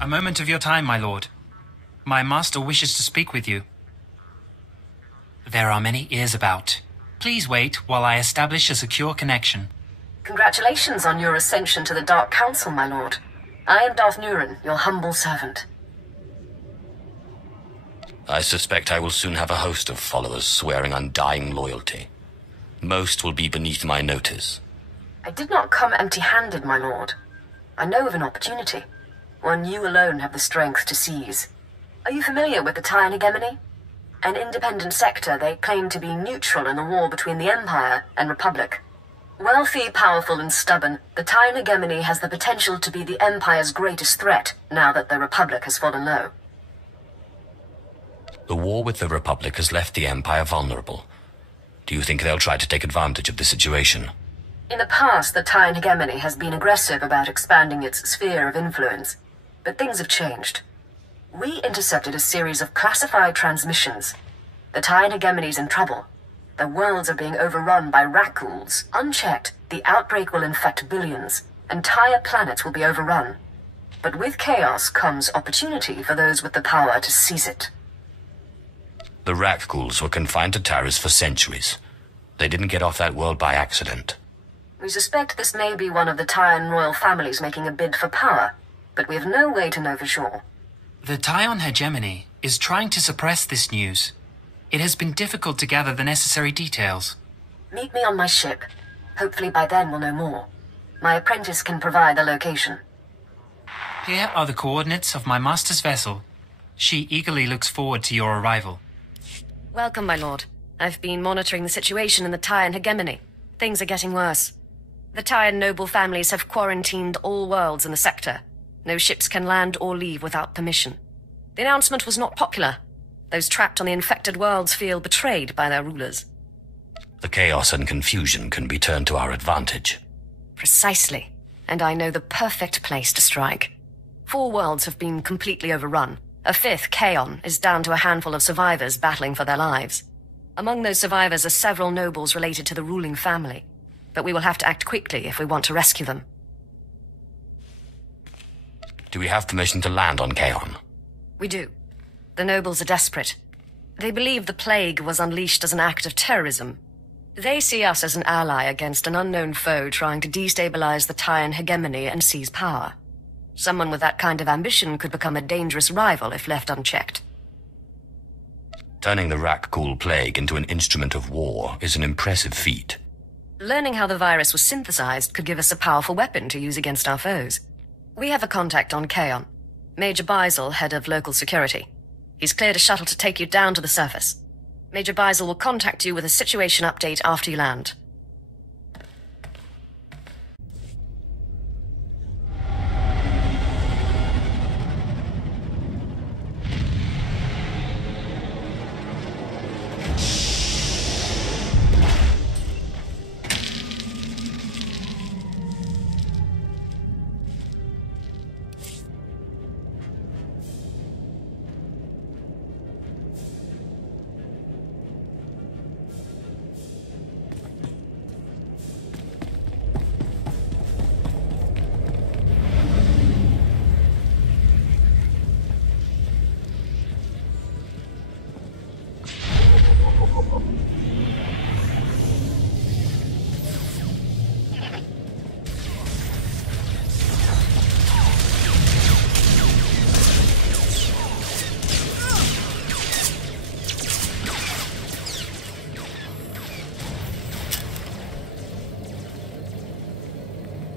A moment of your time, my lord. My master wishes to speak with you. There are many ears about. Please wait while I establish a secure connection. Congratulations on your ascension to the Dark Council, my lord. I am Darth Nuren, your humble servant. I suspect I will soon have a host of followers swearing undying loyalty. Most will be beneath my notice. I did not come empty-handed, my lord. I know of an opportunity, one you alone have the strength to seize. Are you familiar with the Kaon hegemony? An independent sector, they claim to be neutral in the war between the Empire and Republic. Wealthy, powerful, and stubborn, the Kaon hegemony has the potential to be the Empire's greatest threat now that the Republic has fallen low. The war with the Republic has left the Empire vulnerable. Do you think they'll try to take advantage of the situation? In the past, the Kaon hegemony has been aggressive about expanding its sphere of influence, but things have changed. We intercepted a series of classified transmissions. The Kaon hegemony's in trouble. Their worlds are being overrun by Rakghouls. Unchecked, the outbreak will infect billions. Entire planets will be overrun. But with chaos comes opportunity for those with the power to seize it. The Rakghouls were confined to Taris for centuries. They didn't get off that world by accident. We suspect this may be one of the Kaon royal families making a bid for power, but we have no way to know for sure. The Kaon hegemony is trying to suppress this news. It has been difficult to gather the necessary details. Meet me on my ship. Hopefully by then we'll know more. My apprentice can provide the location. Here are the coordinates of my master's vessel. She eagerly looks forward to your arrival. Welcome, my lord. I've been monitoring the situation in the Kaon hegemony. Things are getting worse. The Kaon noble families have quarantined all worlds in the sector. No ships can land or leave without permission. The announcement was not popular. Those trapped on the infected worlds feel betrayed by their rulers. The chaos and confusion can be turned to our advantage. Precisely. And I know the perfect place to strike. 4 worlds have been completely overrun. A 5th, Kaon, is down to a handful of survivors battling for their lives. Among those survivors are several nobles related to the ruling family. But we will have to act quickly if we want to rescue them. Do we have permission to land on Kaon? We do. The nobles are desperate. They believe the plague was unleashed as an act of terrorism. They see us as an ally against an unknown foe trying to destabilize the Kaon hegemony and seize power. Someone with that kind of ambition could become a dangerous rival if left unchecked. Turning the Rakghoul plague into an instrument of war is an impressive feat. Learning how the virus was synthesized could give us a powerful weapon to use against our foes. We have a contact on Kaon. Major Beisel, head of local security. He's cleared a shuttle to take you down to the surface. Major Beisel will contact you with a situation update after you land.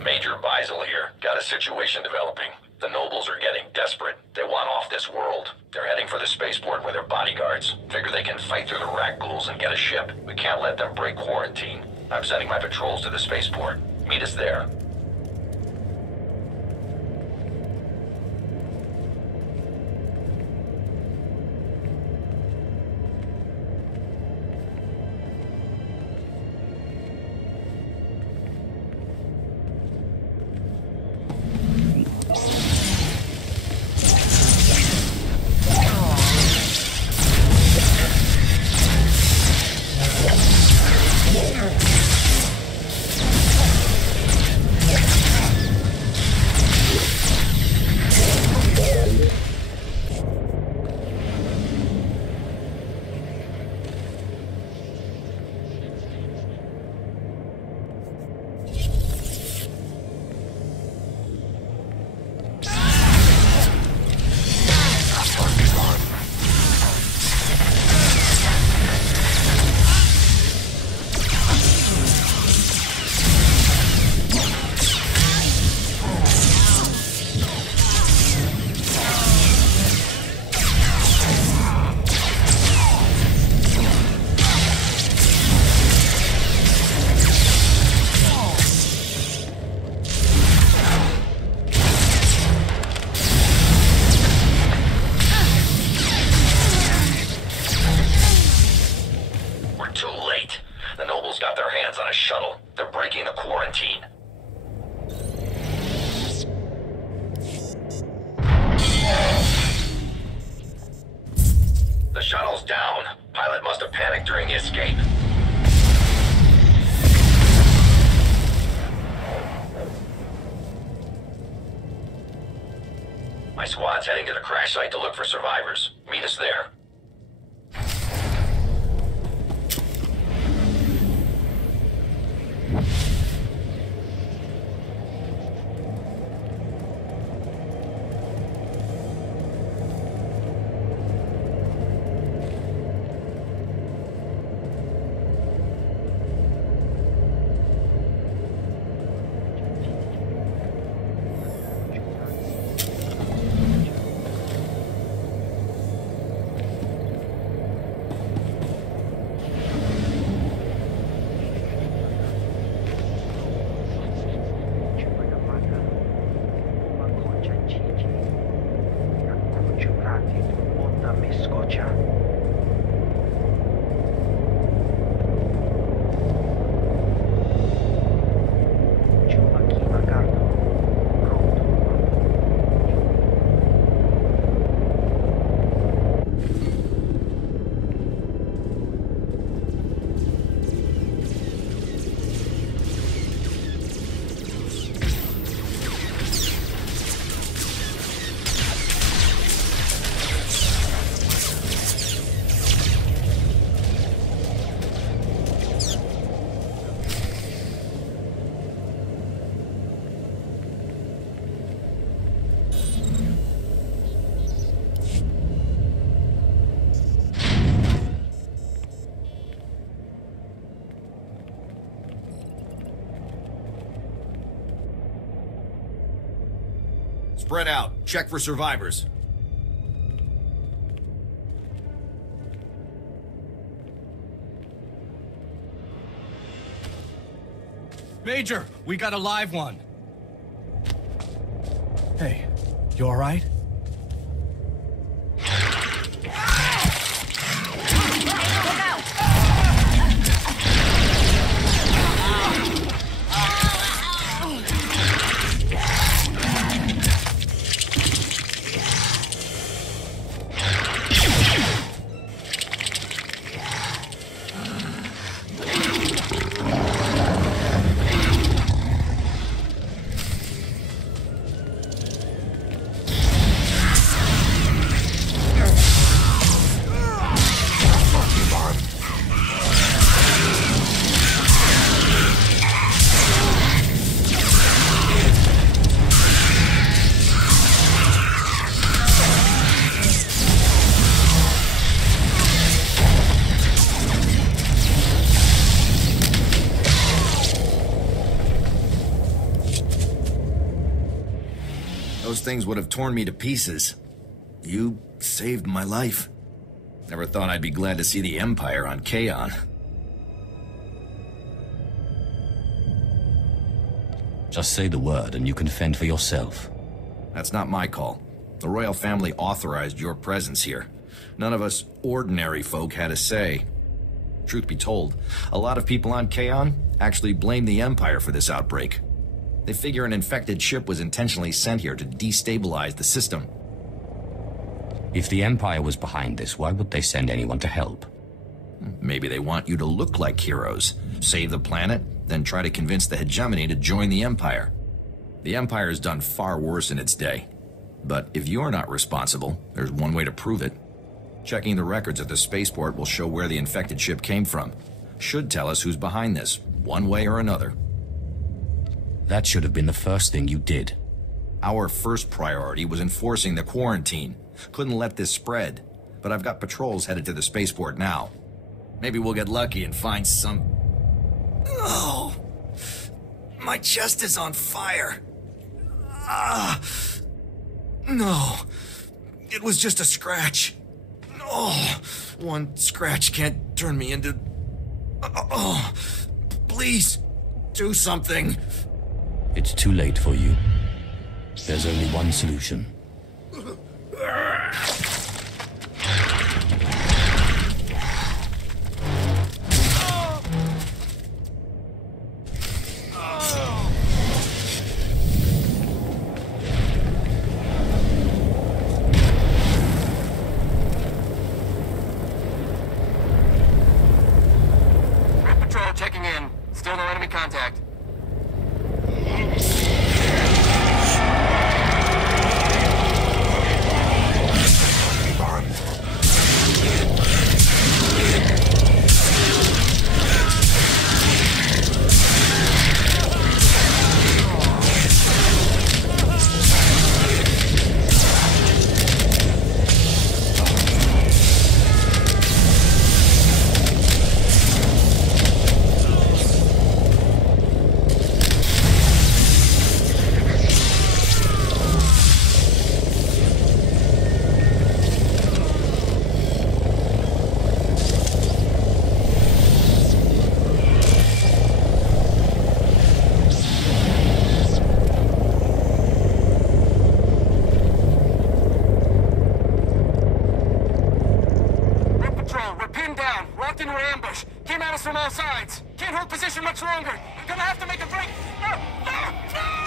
Major Beisel here. Got a situation developing. The nobles are getting desperate. They want off this world. They're heading for the spaceport with their bodyguards. Figure they can fight through the Rakghouls and get a ship. We can't let them break quarantine. I'm sending my patrols to the spaceport. Meet us there. escape. My squad's heading to the crash site to look for survivors. Meet us there. Spread out. Check for survivors. Major, we got a live one. Hey, you all right? Those things would have torn me to pieces. You saved my life. Never thought I'd be glad to see the Empire on Kaon. Just say the word and you can fend for yourself. That's not my call. The royal family authorized your presence here. None of us ordinary folk had a say. Truth be told, a lot of people on Kaon actually blame the Empire for this outbreak. They figure an infected ship was intentionally sent here to destabilize the system. If the Empire was behind this, why would they send anyone to help? Maybe they want you to look like heroes, save the planet, then try to convince the hegemony to join the Empire. The Empire's done far worse in its day. But if you're not responsible, there's one way to prove it. Checking the records at the spaceport will show where the infected ship came from. Should tell us who's behind this, one way or another. That should have been the first thing you did. Our first priority was enforcing the quarantine. Couldn't let this spread. But I've got patrols headed to the spaceport now. Maybe we'll get lucky and find some... Oh! My chest is on fire. No. It was just a scratch. Oh, one scratch can't turn me into... Oh, please, do something. It's too late for you. There's only one solution. ambush. Came at us from all sides. Can't hold position much longer. I'm gonna have to make a break. No! No! No!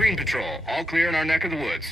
Green Patrol, all clear in our neck of the woods.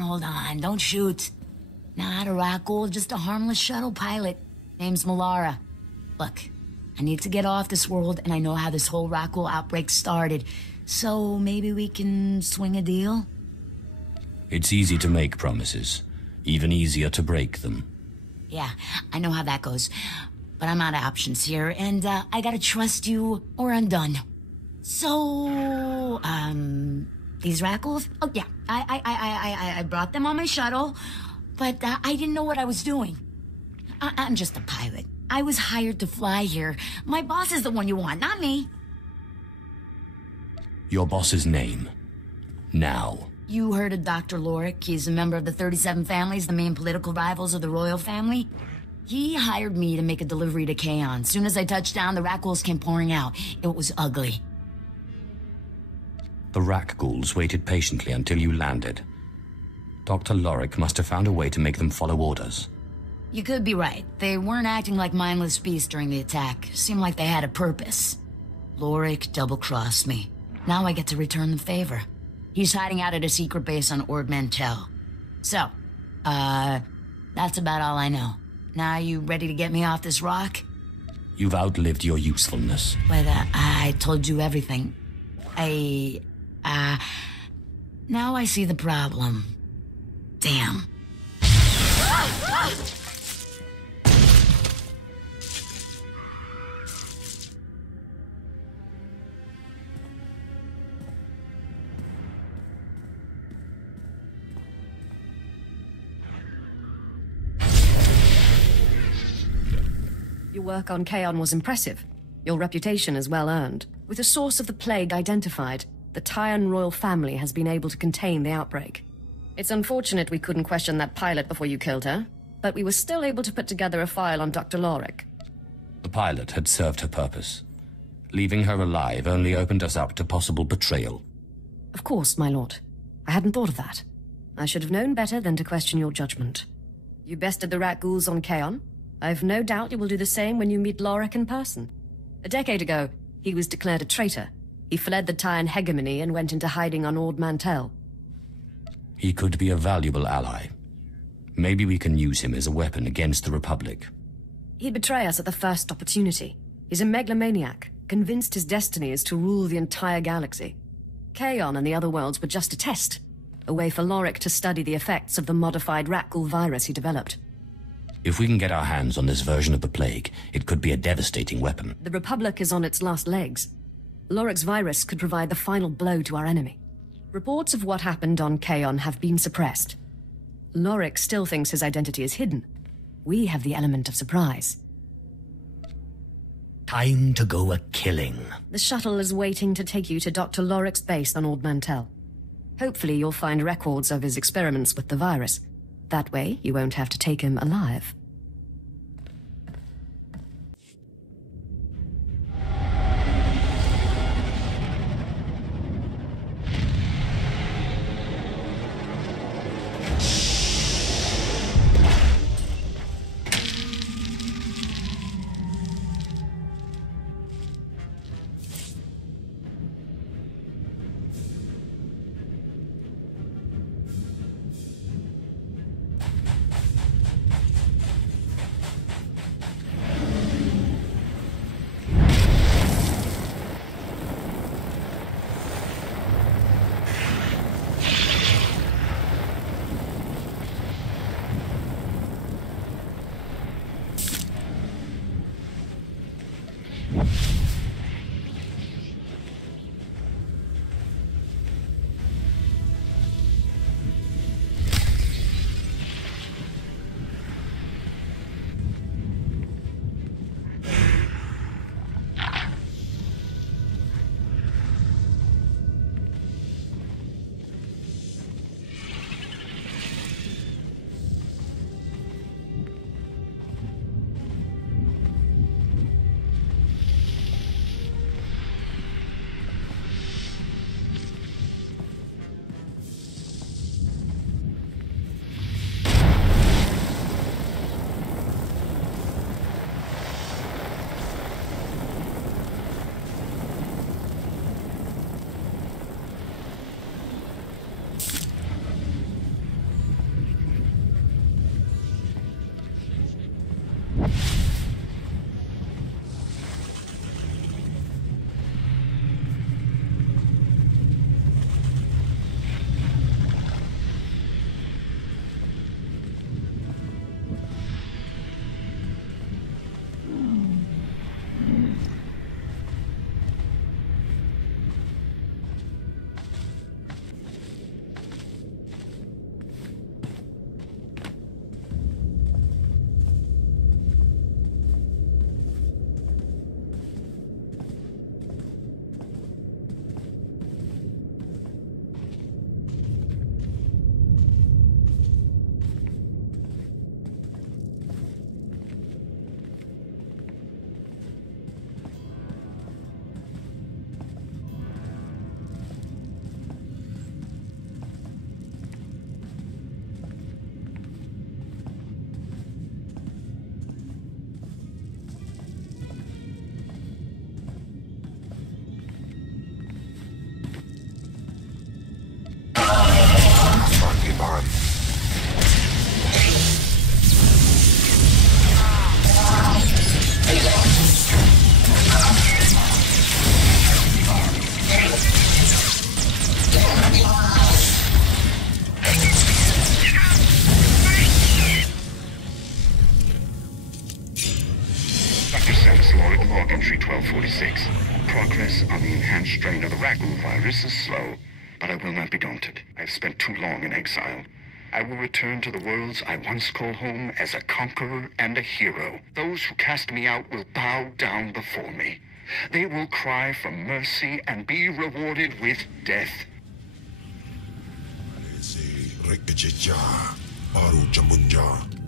Hold on. Don't shoot. Not a Rackle, just a harmless shuttle pilot. Name's Malara. Look, I need to get off this world, and I know how this whole Rackle outbreak started. So maybe we can swing a deal? It's easy to make promises. Even easier to break them. Yeah, I know how that goes. But I'm out of options here, and I gotta trust you, or I'm done. So, these Rackles? Oh, yeah, I brought them on my shuttle, but I didn't know what I was doing. I'm just a pilot. I was hired to fly here. My boss is the one you want, not me. Your boss's name. Now. You heard of Dr. Lorik. He's a member of the 37 families, the main political rivals of the royal family. He hired me to make a delivery to Kaon. Soon as I touched down, the Rackles came pouring out. It was ugly. The Rack ghouls waited patiently until you landed. Dr. Lorik must have found a way to make them follow orders. You could be right. They weren't acting like mindless beasts during the attack. Seemed like they had a purpose. Lorik double-crossed me. Now I get to return the favor. He's hiding out at a secret base on Ord Mantell. So, that's about all I know. Now you ready to get me off this rock? You've outlived your usefulness. But, I told you everything. Now I see the problem. Damn. Your work on Kaon was impressive. Your reputation is well earned. With the source of the plague identified, the Tyon royal family has been able to contain the outbreak. It's unfortunate we couldn't question that pilot before you killed her, but we were still able to put together a file on Dr. Lorik. The pilot had served her purpose. Leaving her alive only opened us up to possible betrayal. Of course, my lord. I hadn't thought of that. I should have known better than to question your judgment. You bested the rat ghouls on Kaon. I've no doubt you will do the same when you meet Lorik in person. A decade ago, he was declared a traitor. He fled the Tyon hegemony and went into hiding on Ord Mantell. He could be a valuable ally. Maybe we can use him as a weapon against the Republic. He'd betray us at the first opportunity. He's a megalomaniac, convinced his destiny is to rule the entire galaxy. Kaon and the other worlds were just a test, a way for Lorik to study the effects of the modified rat ghoul virus he developed. If we can get our hands on this version of the plague, it could be a devastating weapon. The Republic is on its last legs. Lorik's virus could provide the final blow to our enemy. Reports of what happened on Kaon have been suppressed. Lorik still thinks his identity is hidden. We have the element of surprise. Time to go a-killing. The shuttle is waiting to take you to Dr. Lorik's base on Ord Mantell. Hopefully you'll find records of his experiments with the virus. That way, you won't have to take him alive. Ragu virus is slow, but I will not be daunted. I have spent too long in exile. I will return to the worlds I once called home as a conqueror and a hero. Those who cast me out will bow down before me. They will cry for mercy and be rewarded with death.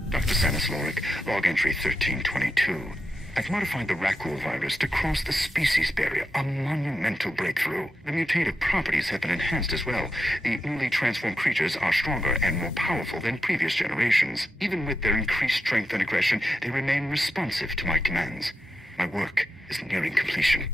Dr. Sanis Lorik, log entry 1322. I've modified the Rakul virus to cross the species barrier, a monumental breakthrough. The mutative properties have been enhanced as well. The newly transformed creatures are stronger and more powerful than previous generations. Even with their increased strength and aggression, they remain responsive to my commands. My work is nearing completion.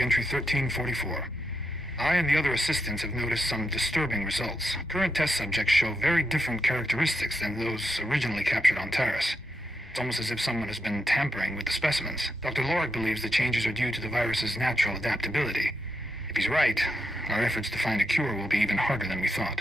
log entry 1344. I and the other assistants have noticed some disturbing results. Current test subjects show very different characteristics than those originally captured on Taris. It's almost as if someone has been tampering with the specimens. Dr. Lorik believes the changes are due to the virus's natural adaptability. If he's right, our efforts to find a cure will be even harder than we thought.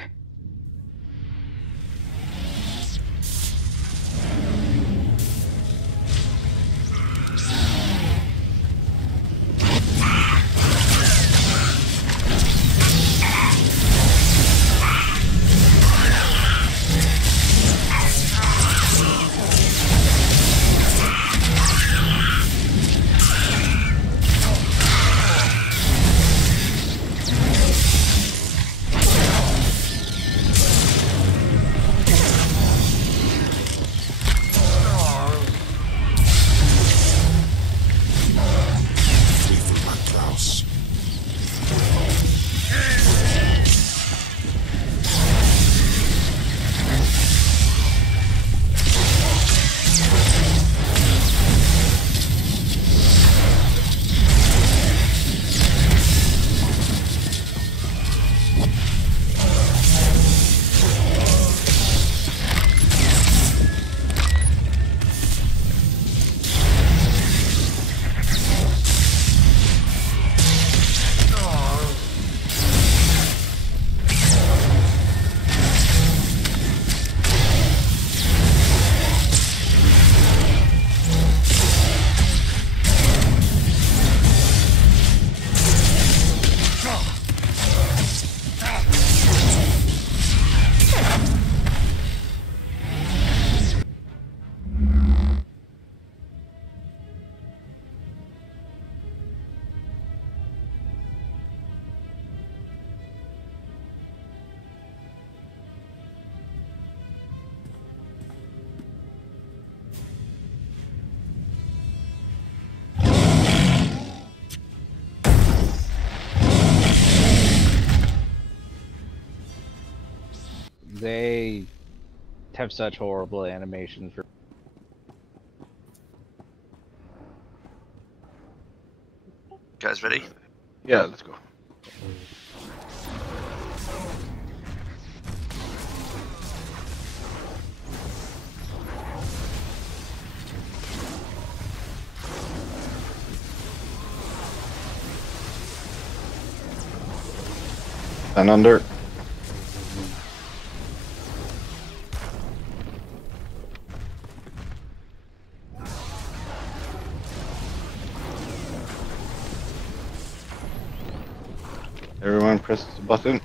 They have such horrible animations for. Guys ready? Yeah, let's go. And under. Everyone press the button.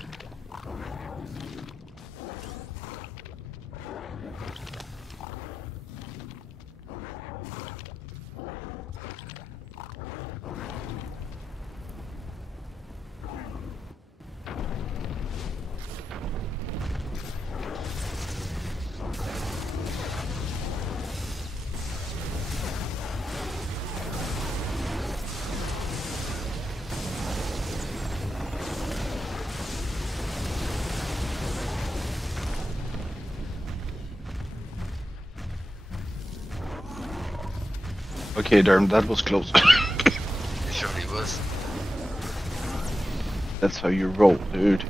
Okay, Darren, that was close. It surely was. That's how you roll, dude.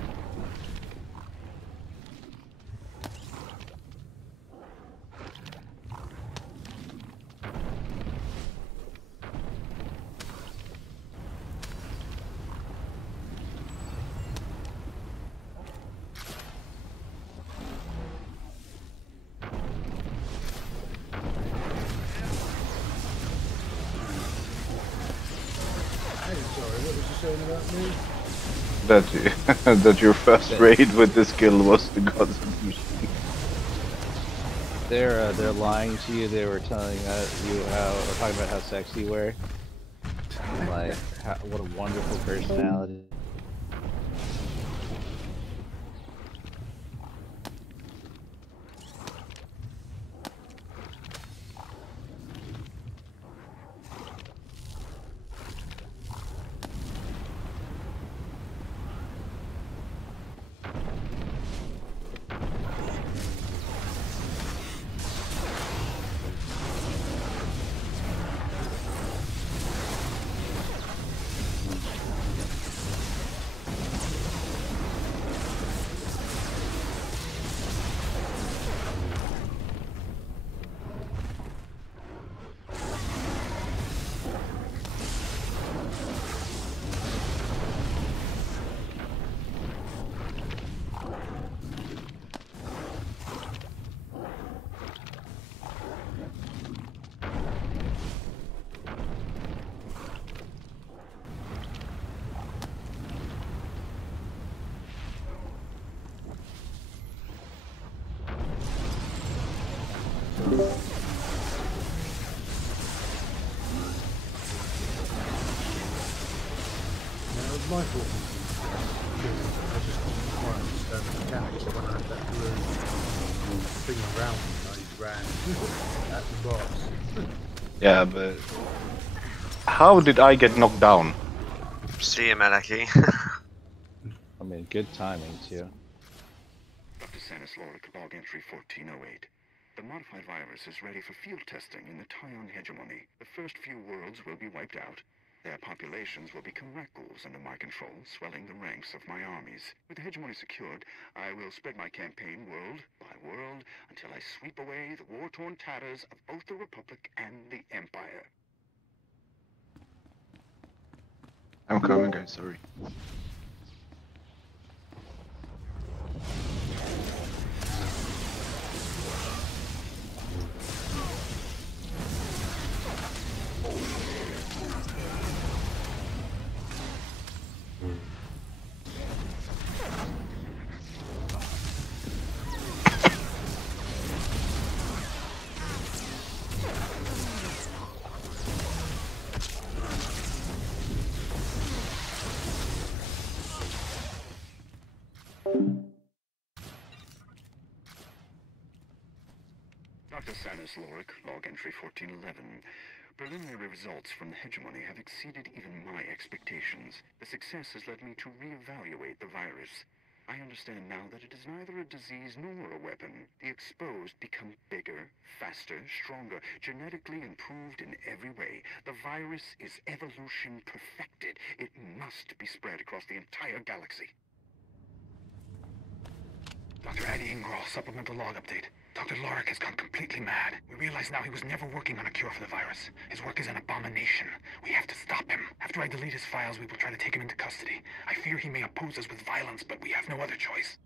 That your first raid with this skill was the gods of the machine. They're lying to you. They were telling you how, or talking about how sexy you were. Like, what a wonderful personality. My fault. I just didn't quite understand the mechanics when I had that blue thing around me. I ran at the boss. Yeah, but how did I get knocked down? See you, Malaki. I mean, good timing too. Dr. SWTOR Log Entry 1408. The modified virus is ready for field testing in the Kaon hegemony. The first few worlds will be wiped out. Their populations will become rat-ghouls under my control, swelling the ranks of my armies. With the hegemony secured, I will spread my campaign world by world until I sweep away the war-torn tatters of both the Republic and the Empire. I'm coming, guys, sorry. Dr. SWTOR Log Entry 1411. Preliminary results from the hegemony have exceeded even my expectations. The success has led me to reevaluate the virus. I understand now that it is neither a disease nor a weapon. The exposed become bigger, faster, stronger, genetically improved in every way. The virus is evolution perfected. It must be spread across the entire galaxy. Dr. Addy Ingral, supplemental log update. Dr. Lorik has gone completely mad. We realize now he was never working on a cure for the virus. His work is an abomination. We have to stop him. After I delete his files, we will try to take him into custody. I fear he may oppose us with violence, but we have no other choice.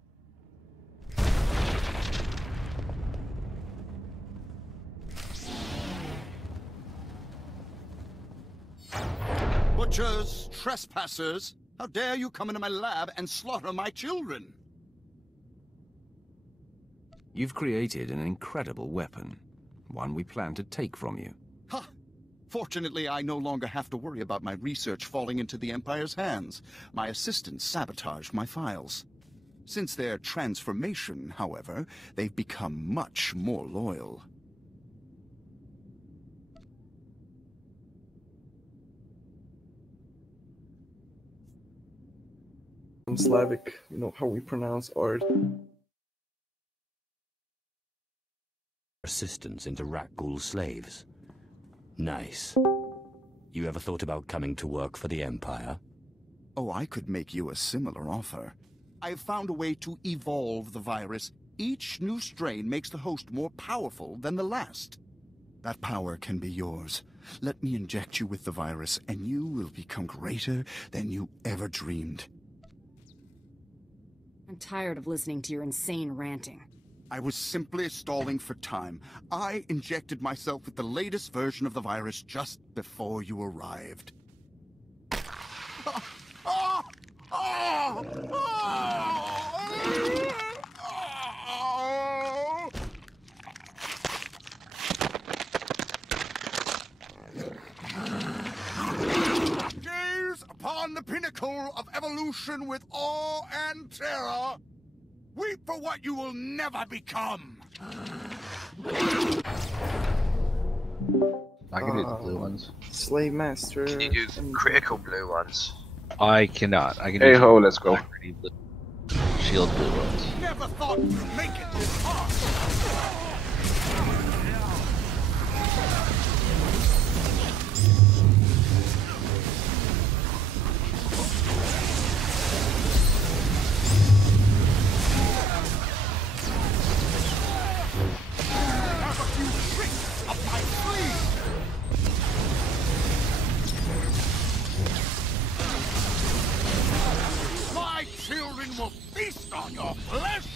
Butchers, trespassers, how dare you come into my lab and slaughter my children? You've created an incredible weapon, one we plan to take from you. Ha! Fortunately, I no longer have to worry about my research falling into the Empire's hands. My assistants sabotaged my files. Since their transformation, however, they've become much more loyal. Slavic, you know how we pronounce art. Assistants into rat-ghoul slaves. Nice. You ever thought about coming to work for the Empire? Oh, I could make you a similar offer. I've found a way to evolve the virus. Each new strain makes the host more powerful than the last. That power can be yours. Let me inject you with the virus, and you will become greater than you ever dreamed. I'm tired of listening to your insane ranting. I was simply stalling for time. I injected myself with the latest version of the virus just before you arrived. Gaze upon the pinnacle of evolution with awe and terror. Weep for what you will never become! I can do the blue ones. Slave Master. Can you do critical blue ones? I cannot. I can Hey do ho, let's go. Shield blue ones. Never thought you'd make it this far! My children will feast on your flesh!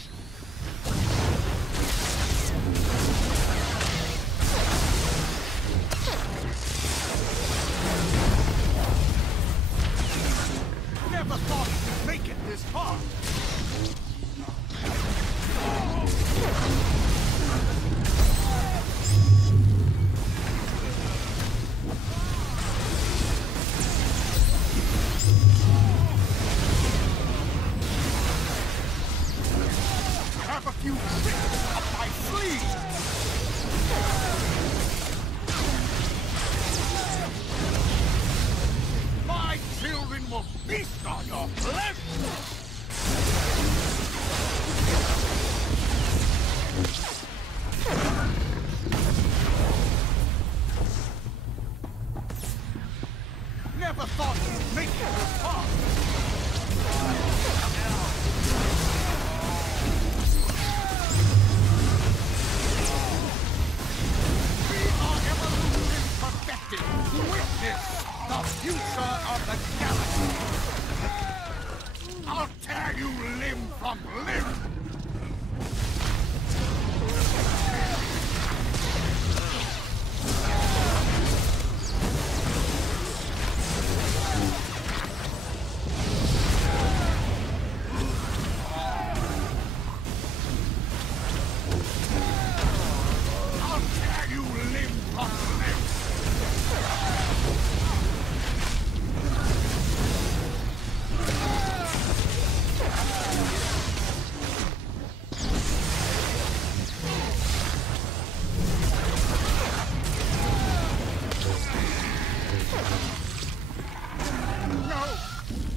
you tricks up my sleeve! My children will feast on your flesh! Never thought you'd make it this far! We are evolution perfected! Witness the future of the galaxy! I'll tear you limb from limb!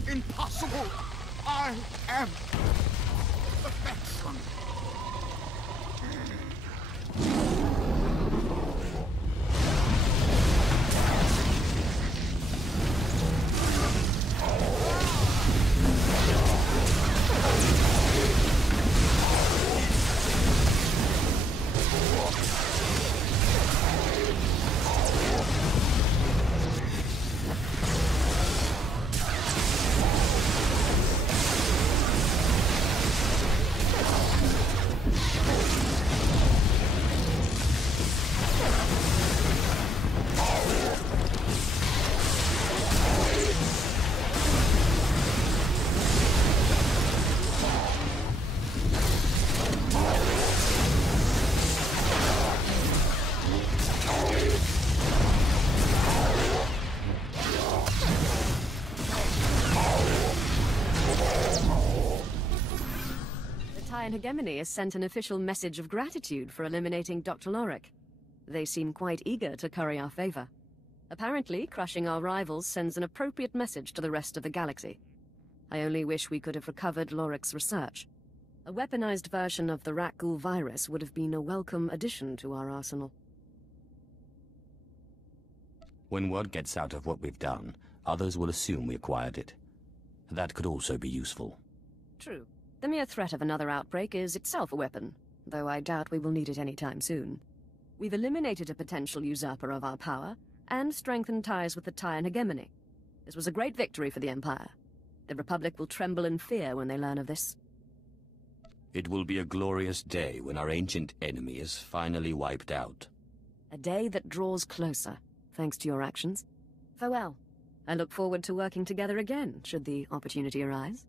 Impossible! I am perfection! Hegemony has sent an official message of gratitude for eliminating Dr. Lorik. They seem quite eager to curry our favor. Apparently, crushing our rivals sends an appropriate message to the rest of the galaxy. I only wish we could have recovered Lorik's research. A weaponized version of the Rakghoul virus would have been a welcome addition to our arsenal. When word gets out of what we've done, others will assume we acquired it. That could also be useful. True. The mere threat of another outbreak is itself a weapon, though I doubt we will need it anytime soon. We've eliminated a potential usurper of our power, and strengthened ties with the Kaon hegemony. This was a great victory for the Empire. The Republic will tremble in fear when they learn of this. It will be a glorious day when our ancient enemy is finally wiped out. A day that draws closer, thanks to your actions. Farewell. I look forward to working together again, should the opportunity arise.